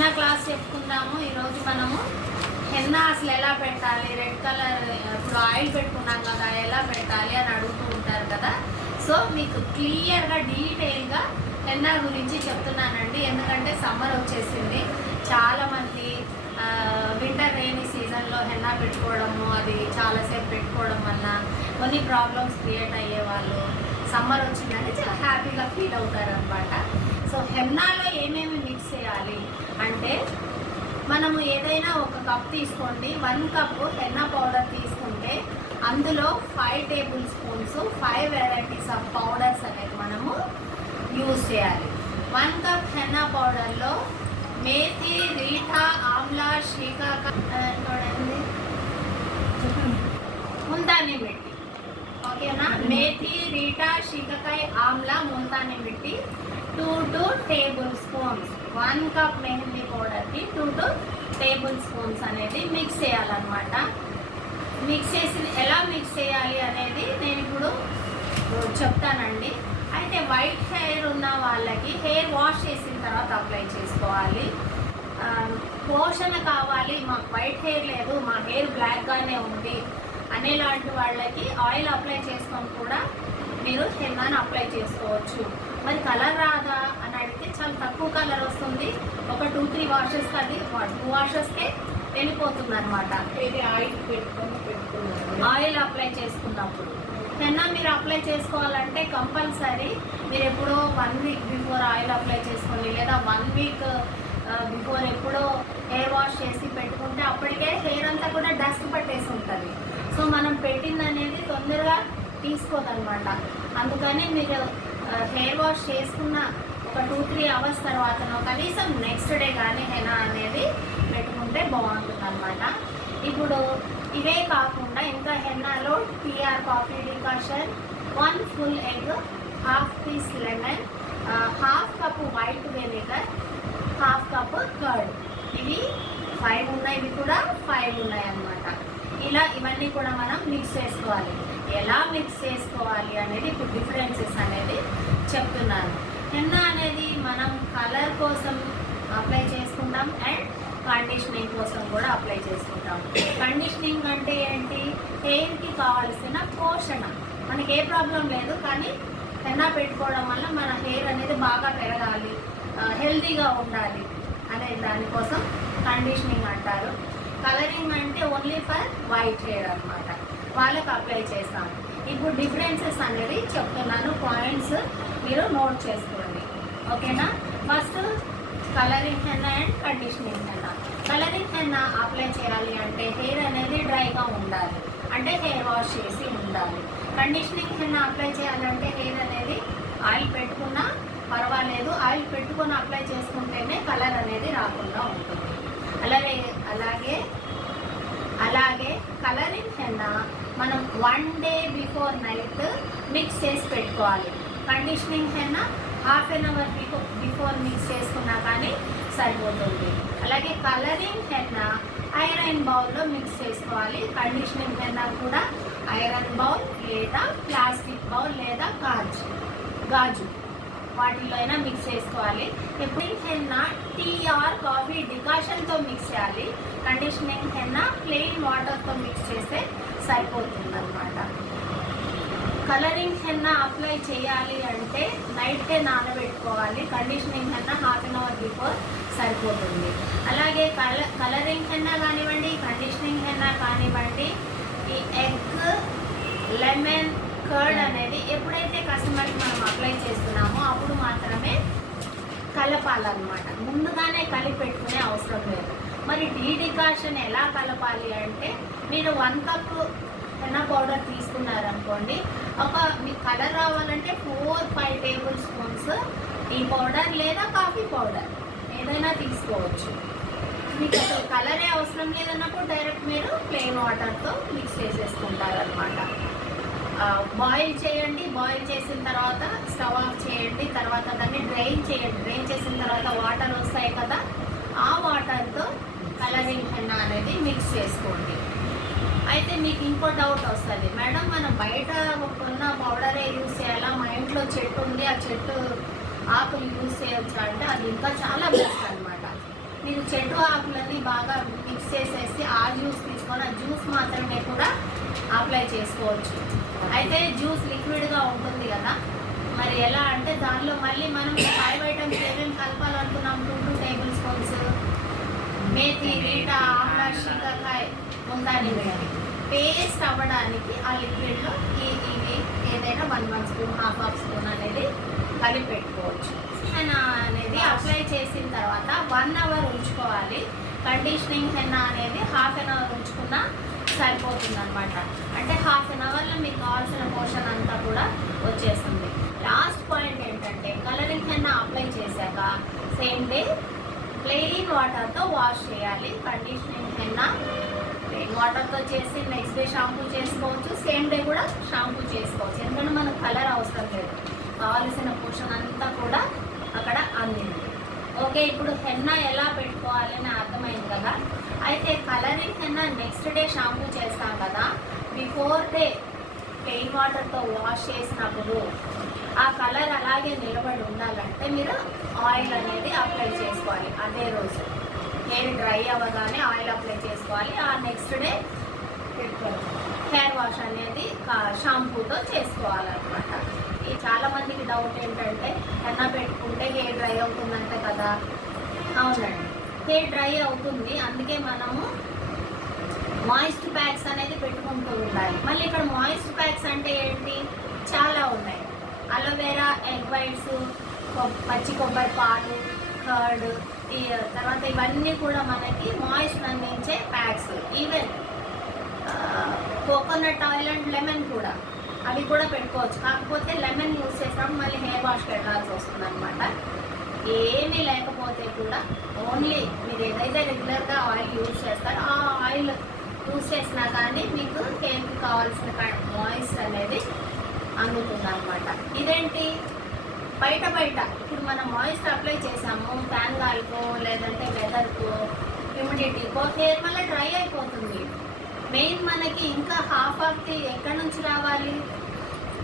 Henna class చెప్పుకుందాము. ఈరోజు మనము henna అసలు ఎలా పెట్టాలి, రెడ్ కలర్ ఇప్పుడు ఆయిల్ పెట్టుకున్నాం కదా ఎలా పెట్టాలి అని అడుగుతూ ఉంటారు కదా. సో మీకు క్లియర్గా డీటెయిల్గా హెన్నా గురించి చెప్తున్నానండి. ఎందుకంటే సమ్మర్ వచ్చేసింది, చాలామంది వింటర్ రైనీ సీజన్లో హెన్నా పెట్టుకోవడము, అది చాలాసేపు పెట్టుకోవడం వల్ల కొన్ని ప్రాబ్లమ్స్ క్రియేట్ అయ్యే వాళ్ళు సమ్మర్ వచ్చిందంటే చాలా హ్యాపీగా ఫీల్ అవుతారు అనమాట. సో హెన్నాలో ఏమేమి మిక్స్ చేయాలి అంటే, మనము ఏదైనా ఒక కప్ తీసుకోండి, 1 కప్ హెన్నా పౌడర్ తీసుకుంటే అందులో 5 table spoons 5 varieties of powders అనేది మనము యూజ్ చేయాలి. 1 కప్ హెన్నా పౌడర్లో మేథి, రీఠా, ఆమ్లా, ముల్తానీ మిట్టి, ఓకేనా? Methi, reetha, shikakai, amla, Multani mitti 2 tablespoons. 1 cup mehndi పౌడర్కి 2 టేబుల్ స్పూన్స్ అనేది మిక్స్ చేయాలన్నమాట. మిక్స్ చేసి ఎలా మిక్స్ చేయాలి అనేది నేను ఇప్పుడు చెప్తానండి. అయితే వైట్ హెయిర్ ఉన్న వాళ్ళకి హెయిర్ వాష్ చేసిన తర్వాత అప్లై చేసుకోవాలి. పోషణ కావాలి, మాకు వైట్ హెయిర్ లేదు, మా హెయిర్ బ్లాక్గానే ఉంది అనేలాంటి వాళ్ళకి ఆయిల్ అప్లై చేసుకొని కూడా మీరు హెన్నాను అప్లై చేసుకోవచ్చు. మరి కలర్ రాదా అని అడిగితే చాలా తక్కువ కలర్ వస్తుంది. ఒక 2-3 వాషెస్కి అది 2 వాషెస్కే వెళ్ళిపోతుంది అనమాట. ఆయిల్ అప్లై చేసుకున్నప్పుడు హెన్నా మీరు అప్లై చేసుకోవాలంటే కంపల్సరీ మీరు ఎప్పుడో 1 వీక్ బిఫోర్ ఆయిల్ అప్లై చేసుకోండి, లేదా 1 వీక్ బిఫోర్ ఎప్పుడో హెయిర్ వాష్ చేసి పెట్టుకుంటే అప్పటికే హెయిర్ అంతా కూడా డస్ట్ పట్టేసి ఉంటుంది. సో మనం పెట్టింది అనేది తొందరగా తీసుకోదన్నమాట. అందుకని మీరు హెయిర్ వాష్ చేసుకున్న ఒక 2-3 అవర్స్ తర్వాతనో కనీసం నెక్స్ట్ డే కానీ హెన్నా అనేది పెట్టుకుంటే బాగుంటుంది అనమాట. ఇప్పుడు ఇవే కాకుండా ఇంకా హెన్నాలో tea or coffee decoction, 1 full egg, 1/2 piece lemon, 1/2 cup white vinegar, 1/2 cup curd, ఇవి 5 ఉన్నాయి, ఇవి కూడా 5 ఉన్నాయి అన్నమాట. ఇలా ఇవన్నీ కూడా మనం మిక్స్ చేసుకోవాలి. ఎలా మిక్స్ చేసుకోవాలి అనేది ఇప్పుడు డిఫరెన్సెస్ అనేది చెప్తున్నాను. హెన్నా అనేది మనం కలర్ కోసం అప్లై చేసుకుంటాం అండ్ కండిషనింగ్ కోసం కూడా అప్లై చేసుకుంటాం. కండిషనింగ్ అంటే ఏంటి? హెయిర్కి కావాల్సిన పోషణ. మనకి ఏ ప్రాబ్లం లేదు, కానీ హెన్నా పెట్టుకోవడం వల్ల మన హెయిర్ అనేది బాగా పెరగాలి, హెల్తీగా ఉండాలి అనే దానికోసం కండిషనింగ్ అంటారు. కలరింగ్ అంటే ఓన్లీ ఫర్ వైట్ హెయిర్ అనమాట, వాళ్ళకి అప్లై చేస్తాం. ఇప్పుడు డిఫరెన్సెస్ అనేది చెప్తున్నాను, పాయింట్స్ మీరు నోట్ చేసుకోండి, ఓకేనా? First colouring henna and conditioning henna. Colouring henna apply చేయాలి అంటే హెయిర్ అనేది డ్రైగా ఉండాలి, అంటే హెయిర్ వాష్ చేసి ఉండాలి. కండిషనింగ్ హెన్నా అప్లై చేయాలంటే హెయిర్ అనేది ఆయిల్ పెట్టుకున్నా పర్వాలేదు, ఆయిల్ పెట్టుకొని అప్లై చేసుకుంటేనే కలర్ అనేది రాకుండా ఉంటుంది. అలాగే కలరింగ్ హెన్నా మనం 1 డే బిఫోర్ నైట్ మిక్స్ చేసి పెట్టుకోవాలి. Conditioning henna 1/2 hour before mix చేసుకున్నా కానీ సరిపోతుంది. అలాగే కలరింగ్ హెన్నా ఐరన్ బౌల్లో మిక్స్ చేసుకోవాలి. కండిషనింగ్ హెన్నా కూడా ఐరన్ బౌల్ లేదా ప్లాస్టిక్ బౌల్ లేదా గాజు వాటిల్లో అయినా మిక్స్ చేసుకోవాలి. ఎప్పుడు హెన్నా టీ ఆర్ కాఫీ డికాషన్తో మిక్స్ చేయాలి. కండిషనింగ్ హెన్నా ప్లెయిన్ వాటర్తో మిక్స్ చేస్తే సరిపోతుంది అన్నమాట. కలరింగ్ హెన్నా అప్లై చేయాలి అంటే నైటే నానబెట్టుకోవాలి. కండిషనింగ్ హెన్నా 1/2 అవర్ బిఫోర్ సరిపోతుంది. అలాగే కలరింగ్ హెన్నా కానివ్వండి, కండిషనింగ్ హెన్నా కానివ్వండి, ఈ ఎగ్, లెమన్, కర్డ్ అనేది ఎప్పుడైతే కస్టమర్కి మనం అప్లై చేస్తున్నామో అప్పుడు మాత్రమే కలపాలన్నమాట. ముందుగానే కలిపి పెట్టుకునే అవసరం లేదు. మరి టీ డికాషన్ ఎలా కలపాలి అంటే, మీరు 1 కప్ హెన్నా పౌడర్ తీసుకున్నారనుకోండి, మీకు కలర్ రావాలంటే 4-5 టేబుల్ స్పూన్స్ టీ పౌడర్ లేదా కాఫీ పౌడర్ ఏదైనా తీసుకోవచ్చు. మీకు అసలు కలరే అవసరం లేదన్నప్పుడు డైరెక్ట్ మీరు ప్లెయిన్ వాటర్తో మిక్స్ చేసేసుకుంటారనమాట. బాయిల్ చేయండి, బాయిల్ చేసిన తర్వాత స్టవ్ ఆఫ్ చేయండి, తర్వాత దాన్ని డ్రైన్ చేయండి. డ్రైన్ చేసిన తర్వాత వాటర్ వస్తాయి కదా, ఆ వాటర్తో కలరింగ్ హెన్నా అనేది మిక్స్ చేసుకోండి. అయితే మీకు ఇంకో డౌట్ వస్తుంది, మేడం మనం బయట కొన్న పౌడరే యూజ్ చేయాలా, మా ఇంట్లో చెట్టు ఉంది, ఆ చెట్టు ఆకులు యూజ్ చేయొచ్చా అంటే అది ఇంకా చాలా బెస్ట్ అనమాట. మీరు చెట్టు ఆకులని బాగా మిక్స్ చేసేసి ఆ జ్యూస్ తీసుకొని ఆ జ్యూస్ మాత్రమే కూడా అప్లై చేసుకోవచ్చు. అయితే జ్యూస్ లిక్విడ్గా ఉంటుంది కదా, మరి ఎలా అంటే దానిలో మళ్ళీ మనం 5 ఐటమ్స్ ఏమేమి కలపాలనుకున్నాం, 2 టేబుల్ స్పూన్స్ మేతి, రీటా, ఆమ్లా, శీకాకాయ, ముంతాని వేయాలి. పేస్ట్ అవ్వడానికి ఆ లిక్విడ్లో ఇవి ఏదైనా 1 స్పూన్, హాఫ్ స్పూన్ అనేది కలిపి పెట్టుకోవచ్చు. హెన్నా అనేది అప్లై చేసిన తర్వాత 1 అవర్ ఉంచుకోవాలి. కండిషనింగ్ హెన్నా అనేది హాఫ్ అన్ అవర్ ఉంచుకున్నా సరిపోతుంది అనమాట. అంటే హాఫ్ అన్ అవర్లో మీకు కావాల్సిన పోషన్ అంతా కూడా వచ్చేస్తుంది. లాస్ట్ పాయింట్ ఏంటంటే కలరింగ్ హెన్నా అప్లై చేశాక సేమ్ డే ప్లెయిన్ వాటర్తో వాష్ చేయాలి. కండిషనింగ్ హెన్నా ప్లెయిన్ వాటర్తో చేసి నెక్స్ట్ డే షాంపూ చేసుకోవచ్చు, సేమ్ డే కూడా షాంపూ చేసుకోవచ్చు. ఎందుకంటే మనకు కలర్ అవసరం లేదు, కావలసిన పోషన్ అంతా కూడా అక్కడ అందింది. ఓకే, ఇప్పుడు హెన్నా ఎలా పెట్టుకోవాలని అర్థమైంది కదా. అయితే colouring henna next day shampoo చేస్తాం కదా, బిఫోర్ డే ప్లెయిన్ వాటర్తో వాష్ చేసినప్పుడు ఆ కలర్ అలాగే నిలబడి ఉండాలంటే మీరు ఆయిల్ అనేది అప్లై చేసుకోవాలి. అదే రోజు హెయిర్ డ్రై అవ్వగానే ఆయిల్ అప్లై చేసుకోవాలి. ఆ నెక్స్ట్ డే హెయిర్ వాష్ అనేది షాంపూతో చేసుకోవాలన్నమాట. ఈ చాలా మందికి డౌట్ ఏంటంటే హెన్నా పెట్టుకుంటే హెయిర్ డ్రై అవుతుందంటే కదా. అవునండి, హెయిర్ డ్రై అవుతుంది, అందుకే మనము మాయిస్ట్ ప్యాక్స్ అనేది పెట్టుకుంటూ ఉండాలి. మళ్ళీ ఇక్కడ మాయిస్ట్ ప్యాక్స్ అంటే ఏంటి, చాలా ఉన్నాయి. అలోవెరా, ఎగ్ వైట్స్, పచ్చి కొబ్బరి పాలు, కర్డ్, తర్వాత ఇవన్నీ కూడా మనకి మాయిస్ట్ అందించే packs. Even coconut oil and lemon కూడా, అవి కూడా పెట్టుకోవచ్చు. కాకపోతే లెమన్ యూజ్ చేసినప్పుడు మళ్ళీ హెయిర్ వాష్కి వెళ్ళాల్సి వస్తుంది అనమాట. ఏమీ లేకపోతే కూడా ఓన్లీ మీరు ఏదైతే రెగ్యులర్గా ఆయిల్ యూజ్ చేస్తారో ఆ ఆయిల్ యూజ్ చేసినా కానీ మీకు హెయిర్కి కావాల్సిన మాయిస్ట్ అనేది అందుతుంది అనమాట. ఇదేంటి బయట ఇప్పుడు మనం మాయిస్ట్ అప్లై చేసాము, ఫ్యాన్ గాలికో లేదంటే వెదర్కో హ్యూమిడిటీకో హెయిర్ వల్ల డ్రై అయిపోతుంది. మెయిన్ మనకి ఇంకా హాఫ్ ఆఫ్ ది ఎక్కడి నుంచి రావాలి,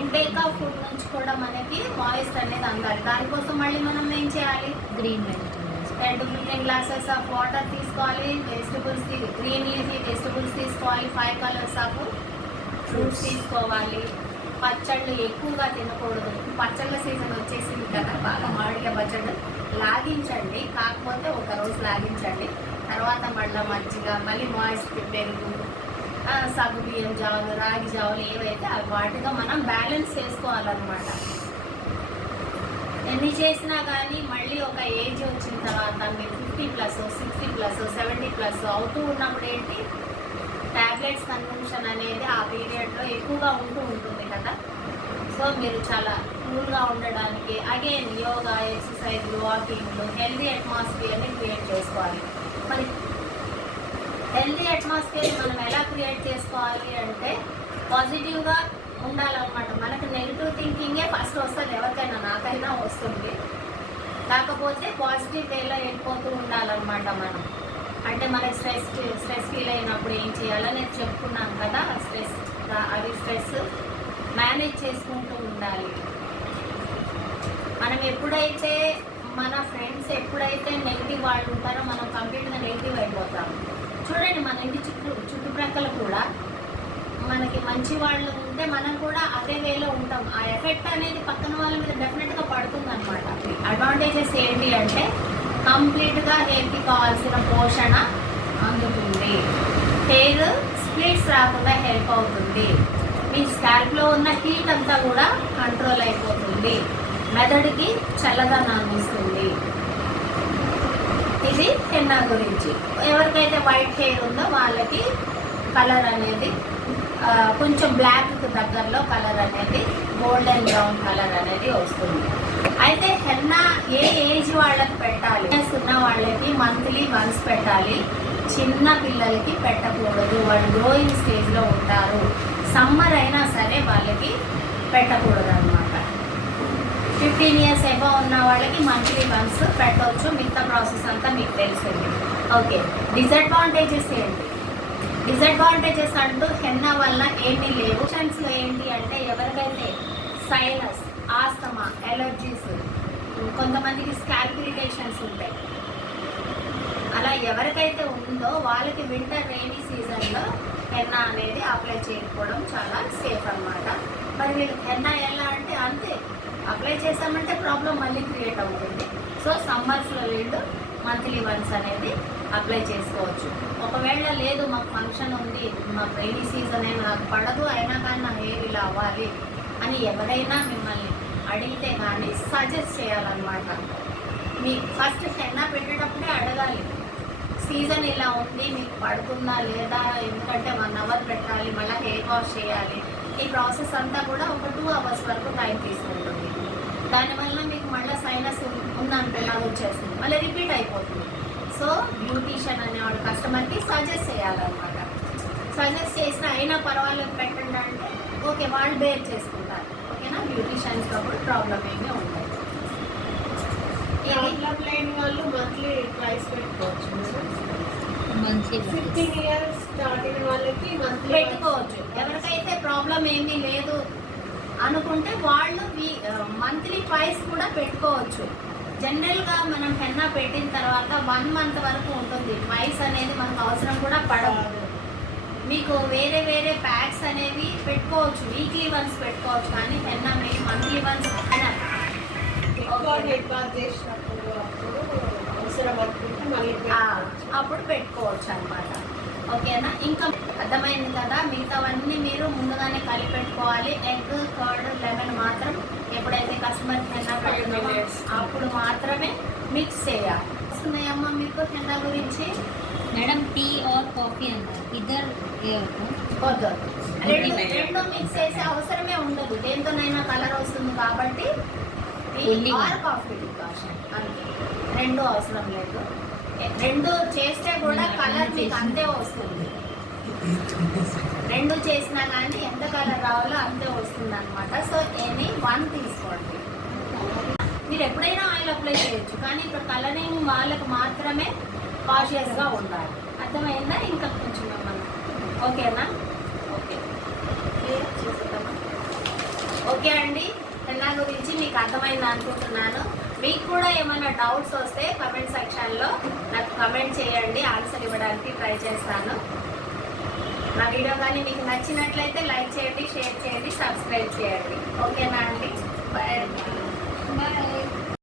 ఇంటేక్ ఆఫ్ ఫుడ్ నుంచి కూడా మనకి మాయిస్ట్ అనేది అందాలి. దానికోసం మళ్ళీ మనం ఏం చేయాలి, green 10 to 15 glasses of water తీసుకోవాలి. వెజిటబుల్స్, గ్రీన్ లీఫీ వెజిటబుల్స్ తీసుకోవాలి. 5 కలర్స్ ఆఫ్ ఫ్రూట్స్ తీసుకోవాలి. పచ్చళ్ళు ఎక్కువగా తినకూడదు. పచ్చళ్ళ సీజన్ వచ్చేసింది కదా, బాగా మామిడికాయ పచ్చళ్ళు లాగించండి. కాకపోతే ఒక రోజు లాగించండి, తర్వాత మళ్ళీ మజ్జిగ, మళ్ళీ మాయిస్ట్ పెరుగు, సగ్గు బియ్యం జావులు, రాగి జావులు ఏవైతే అవి వాటిగా మనం బ్యాలెన్స్ చేసుకోవాలన్నమాట. ఎన్ని చేసినా కానీ మళ్ళీ ఒక ఏజ్ వచ్చిన తర్వాత మీరు 50+, 60+, 70+ అవుతూ ఉన్నప్పుడు ఏంటి, ట్యాబ్లెట్స్ కన్సంప్షన్ అనేది ఆ పీరియడ్లో ఎక్కువగా ఉంటుంది కదా. సో మీరు చాలా కూల్గా ఉండడానికి అగైన్ యోగా, ఎక్సర్సైజ్లు, వాకింగ్లు, హెల్దీ అట్మాస్ఫియర్ని క్రియేట్ చేసుకోవాలి. మరి హెల్దీ అట్మాస్ఫియర్ మనం ఎలా క్రియేట్ చేసుకోవాలి అంటే పాజిటివ్గా ఉండాలన్నమాట. మనకు నెగిటివ్ థింకింగే ఫస్ట్ వస్తుంది, ఎవరికైనా, నాకైనా వస్తుంది. కాకపోతే పాజిటివ్ వేలో వెళ్ళిపోతూ ఉండాలన్నమాట మనం. అంటే మనకి స్ట్రెస్ ఫీల్ అయినప్పుడు ఏం చేయాలో నేను చెప్పుకున్నాను కదా, స్ట్రెస్ మేనేజ్ చేసుకుంటూ ఉండాలి. మనం ఎప్పుడైతే మన ఫ్రెండ్స్ ఎప్పుడైతే నెగిటివ్ వాళ్ళు ఉంటారో మనం కంప్లీట్గా నెగిటివ్ అయిపోతాం. చూడండి, మన ఇంటి చుట్టుప్రక్కల కూడా మనకి మంచి వాళ్ళు ఉంటే మనం కూడా అదే వేలో ఉంటాం. ఆ ఎఫెక్ట్ అనేది పక్కన వాళ్ళ మీద డెఫినెట్గా పడుతుంది అనమాట. అడ్వాంటేజెస్ ఏంటి అంటే కంప్లీట్గా హెయిర్కి కావాల్సిన పోషణ అందుతుంది, హెయిర్ స్ప్లిట్స్ రాకుండా హెల్ప్ అవుతుంది, మీ స్కాల్ప్లో ఉన్న హీట్ అంతా కూడా కంట్రోల్ అయిపోతుంది, మెదడుకి చల్లదనాన్ని ఇస్తుంది. ఇది హెన్నా గురించి. ఎవరికైతే వైట్ హెయిర్ ఉందో వాళ్ళకి కలర్ అనేది కొంచెం బ్లాక్కి దగ్గరలో కలర్ అనేది గోల్డెన్ బ్రౌన్ కలర్ అనేది వస్తుంది. అయితే హెన్నా ఏ ఏజ్ వాళ్ళకి పెట్టాలి, ఉన్న వాళ్ళకి మంత్లీ వన్స్ పెట్టాలి. చిన్న పిల్లలకి పెట్టకూడదు, వాళ్ళు గ్రోయింగ్ స్టేజ్లో ఉంటారు. సమ్మర్ అయినా సరే వాళ్ళకి పెట్టకూడదు అనమాట. 15 years ఎబో ఉన్న వాళ్ళకి మంత్లీ వన్స్ పెట్టవచ్చు. మిగతా ప్రాసెస్ అంతా మీకు తెలిసింది. ఓకే, డిసడ్వాంటేజెస్ ఏంటి? డిసడ్వాంటేజెస్ అంటూ హెన్నా వల్ల ఏమీ లేవు. ఆప్షన్స్లో ఏంటి అంటే ఎవరికైతే సైనస్, ఆస్తమా, ఎలర్జీస్, కొంతమందికి స్కాల్ప్ ఇరిటేషన్స్ ఉంటాయి, ఎవరికైతే ఉందో వాళ్ళకి వింటర్ రైనీ సీజన్లో హెన్నా అనేది అప్లై చేయకపోవడం చాలా సేఫ్ అన్నమాట. మరి వీళ్ళకి హెన్నా ఎలా అంటే అంతే, అప్లై చేసామంటే ప్రాబ్లం మళ్ళీ క్రియేట్ అవుతుంది. సో సమ్మర్స్లో వీళ్ళు మంత్లీ వన్స్ అనేది అప్లై చేసుకోవచ్చు. ఒకవేళ లేదు మాకు ఫంక్షన్ ఉంది, మాకు రైనీ సీజన్ అయినా నాకు పడదు, అయినా కానీ నా హెయిర్ ఇలా అవ్వాలి అని ఎవరైనా మిమ్మల్ని అడిగితే కానీ సజెస్ట్ చేయాలన్నమాట. మీ ఫస్ట్ హెన్నా పెట్టేటప్పుడే అడగాలి, సీజన్ ఇలా ఉంది మీకు పడుతుందా లేదా, ఎందుకంటే 1 అవర్ పెట్టాలి, మళ్ళీ హెయిర్ వాష్ చేయాలి. ఈ ప్రాసెస్ అంతా కూడా ఒక 2 అవర్స్ వరకు టైం తీసుకుంటుంది. దానివల్ల మీకు మళ్ళీ సైనస్ ఉందనుకున్నది వచ్చేస్తుంది, మళ్ళీ రిపీట్ అయిపోతుంది. సో బ్యూటీషియన్ అనేవాడు కస్టమర్కి సజెస్ట్ చేయాలన్నమాట. సజెస్ట్ చేసిన అయినా పర్వాలేదు పెట్టండి అంటే ఓకే, వాళ్ళు బేర్ చేసుకుంటారు. ఓకేనా, బ్యూటీషియన్స్ అప్పుడు ప్రాబ్లం ఏమీ ఉండదు. ప్రాబ్లం లేని వాళ్ళు మంత్లీ ప్రైస్ పెట్టుకోవచ్చు. మంచి 15 ఇయర్స్ స్టార్టింగ్ వాళ్ళకి మంత్లీ పెట్టుకోవచ్చు. ఎవరికైతే ప్రాబ్లం ఏమీ లేదు అనుకుంటే వాళ్ళు మంత్లీ ప్రైస్ కూడా పెట్టుకోవచ్చు. జనరల్గా మనం హెన్నా పెట్టిన తర్వాత 1 మంత్ వరకు ఉంటుంది. ప్రైస్ అనేది మనకు అవసరం కూడా పడదు. మీకు వేరే వేరే ప్యాక్స్ అనేవి పెట్టుకోవచ్చు, వీక్లీ వన్స్ పెట్టుకోవచ్చు. కానీ హెన్నా మీకు మంత్లీ వన్స్ హెడ్ బాత్ చేసినప్పుడు అప్పుడు అవసరం అనుకుంటే మళ్ళీ అప్పుడు పెట్టుకోవచ్చు అన్నమాట. ఓకేనా, ఇంకా అర్థమైంది కదా. మిగతావన్నీ మీరు ముందుగానే కలిపి పెట్టుకోవాలి. ఎగ్, కర్డ్, లెమన్ మాత్రం ఎప్పుడైతే కస్టమర్ హెన్నా పెట్టుకున్నామో అప్పుడు మాత్రమే మిక్స్ చేయాలి. వస్తున్నాయమ్మా మీకు హెన్నా గురించి? మేడం టీ ఆర్ కాఫీ అన్నారు, ఇద్దరు వద్దు, రెండు మిక్స్ చేసే అవసరమే ఉండదు. దేంతోనైనా కలర్ వస్తుంది కాబట్టి టీ ఆర్ కాఫీ డికాషన్ అంతే, 2 అవసరం లేదు. 2 చేస్తే కూడా కలర్ మీకు అంతే వస్తుంది. 2 చేసినా కానీ ఎంత కలర్ రావాలో అంతే వస్తుంది అనమాట. సో ఎనీ 1 తీసుకోండి. మీరు ఎప్పుడైనా ఆయిల్ అప్లై చేయొచ్చు, కానీ ఇప్పుడు కలరింగ్ వాళ్ళకి మాత్రమే కాషియస్గా ఉండాలి. అర్థమైందా? ఇంకా కొంచెం ఏమన్నా ఓకేనా? ఓకే, చూద్దామా? ఓకే అండి, హెన్నా గురించి మీకు అర్థమైంది అనుకుంటున్నాను. మీకు కూడా ఏమైనా డౌట్స్ వస్తే కమెంట్ సెక్షన్లో నాకు కమెంట్ చేయండి, ఆన్సర్ ఇవ్వడానికి ట్రై చేస్తాను. నా వీడియో కానీ మీకు నచ్చినట్లయితే లైక్ చేయండి, షేర్ చేయండి, సబ్స్క్రైబ్ చేయండి. ఓకేనా అండి? బాయ్.